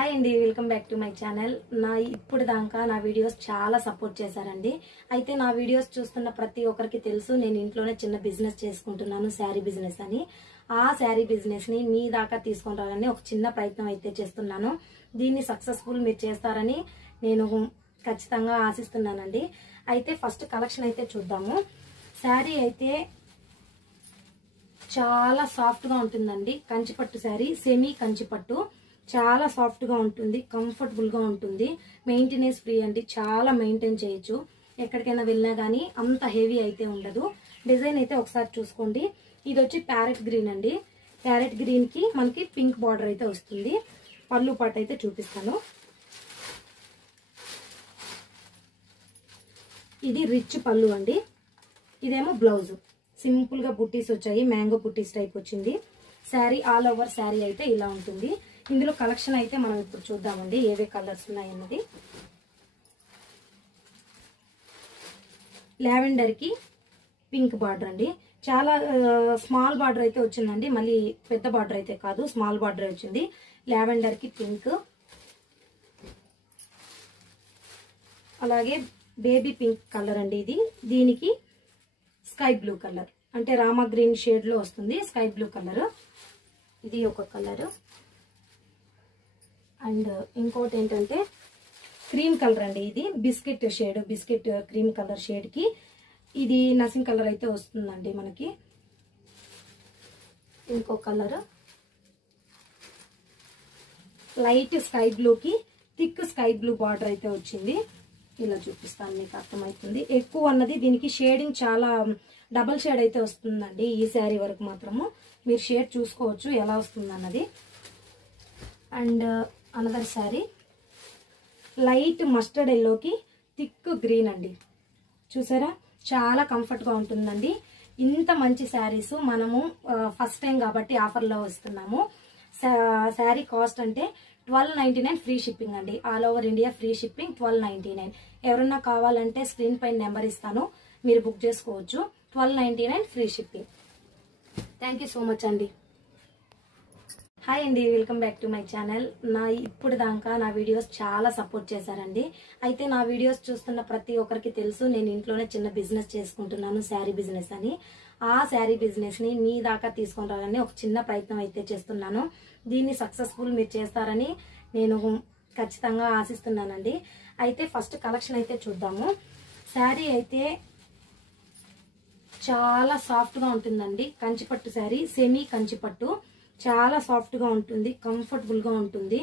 Hi అండి, welcome back to my channel. ఇప్పుడు దాకా నా వీడియోస్ చాలా సపోర్ట్ చేశారండి. అయితే నా వీడియోస్ చూస్తున్న ప్రతి ఒక్కరికి తెలుసు నేను ఇంట్లోనే చిన్న బిజినెస్ చేసుకుంటున్నాను, శారీ బిజినెస్ అని. ఆ శారీ బిజినెస్ ని మీ దాకా తీసుకొని రావాలని ఒక చిన్న ప్రయత్నం అయితే చేస్తున్నాను. దీన్ని సక్సెస్ఫుల్ మీరు చేస్తారని నేను ఖచ్చితంగా ఆశిస్తున్నానండి. అయితే ఫస్ట్ కలెక్షన్ అయితే చూద్దాము. శారీ అయితే చాలా సాఫ్ట్ గా ఉంటుందండి. కంచిపట్టు శారీ, సెమీ కంచిపట్టు, చాలా సాఫ్ట్ గా ఉంటుంది, కంఫర్టబుల్ గా ఉంటుంది, మెయింటెనెన్స్ ఫ్రీ అండి. చాలా మెయింటైన్ చేయొచ్చు, ఎక్కడికైనా వెళ్ళినా గానీ అంత హెవీ అయితే ఉండదు. డిజైన్ అయితే ఒకసారి చూసుకోండి. ఇది వచ్చి ప్యారెట్ గ్రీన్ అండి. ప్యారెట్ గ్రీన్ కి మనకి పింక్ బార్డర్ అయితే వస్తుంది. పళ్ళు పాట అయితే చూపిస్తాను. ఇది రిచ్ పళ్ళు అండి. ఇదేమో బ్లౌజ్, సింపుల్ గా బుట్టీస్ వచ్చాయి, మ్యాంగో బుట్టీస్ టైప్ వచ్చింది. శారీ ఆల్ ఓవర్ శారీ అయితే ఇలా ఉంటుంది. ఇందులో కలెక్షన్ అయితే మనం ఇప్పుడు చూద్దామండి, ఏవే కలర్స్ ఉన్నాయన్నది. లావెండర్ కి పింక్ బార్డర్ అండి. చాలా స్మాల్ బార్డర్ అయితే వచ్చిందండి, మళ్ళీ పెద్ద బార్డర్ అయితే కాదు, స్మాల్ బార్డర్ వచ్చింది. లావెండర్ కి పింక్, అలాగే బేబీ పింక్ కలర్ అండి ఇది. దీనికి స్కై బ్లూ కలర్, అంటే రామా గ్రీన్ షేడ్ లో వస్తుంది, స్కై బ్లూ కలర్. ఇది ఒక కలర్. అండ్ ఇంకోటి ఏంటంటే క్రీమ్ కలర్ అండి. ఇది biscuit shade, biscuit cream colour shade కి ఇది నసింగ్ కలర్ అయితే వస్తుందండి మనకి. ఇంకో కలర్ లైట్ స్కై బ్లూ కి థిక్ స్కై బ్లూ బార్డర్ అయితే వచ్చింది. ఇలా చూపిస్తాను, మీకు అర్థమవుతుంది. ఎక్కువ అన్నది దీనికి షేడింగ్ చాలా డబల్ షేడ్ అయితే వస్తుందండి. ఈ శారీ వరకు మాత్రము మీరు షేడ్ చూసుకోవచ్చు ఎలా వస్తుంది అన్నది. And another sari light mustard ఎల్లోకి థిక్ గ్రీన్ అండి. చూసారా, చాలా కంఫర్ట్ గా ఉంటుందండి. ఇంత మంచి శారీస్ మనము ఫస్ట్ టైం కాబట్టి ఆఫర్లో వస్తున్నాము. శారీ కాస్ట్ అంటే 1299 ఫ్రీ షిప్పింగ్ అండి. All over India free shipping 1299. ఎవరన్నా కావాలంటే స్క్రీన్ పైన నెంబర్ ఇస్తాను, మీరు బుక్ చేసుకోవచ్చు. 1299 free shipping. Thank you so much అండి. హాయ్ అండి, welcome back to my channel. ఇప్పుడు దాకా నా వీడియోస్ చాలా సపోర్ట్ చేశారండి. అయితే నా వీడియోస్ చూస్తున్న ప్రతి ఒక్కరికి తెలుసు నేను ఇంట్లోనే చిన్న బిజినెస్ చేసుకుంటున్నాను, శారీ బిజినెస్ అని. ఆ శారీ బిజినెస్ ని మీ దాకా తీసుకొని రావాలని ఒక చిన్న ప్రయత్నం అయితే చేస్తున్నాను. దీన్ని సక్సెస్ఫుల్ మీరు చేస్తారని నేను ఖచ్చితంగా ఆశిస్తున్నానండి. అయితే ఫస్ట్ కలెక్షన్ అయితే చూద్దాము. శారీ అయితే చాలా సాఫ్ట్ గా ఉంటుందండి. కంచిపట్టు శారీ, సెమీ కంచిపట్టు, చాలా సాఫ్ట్ గా ఉంటుంది, కంఫర్టబుల్ గా ఉంటుంది.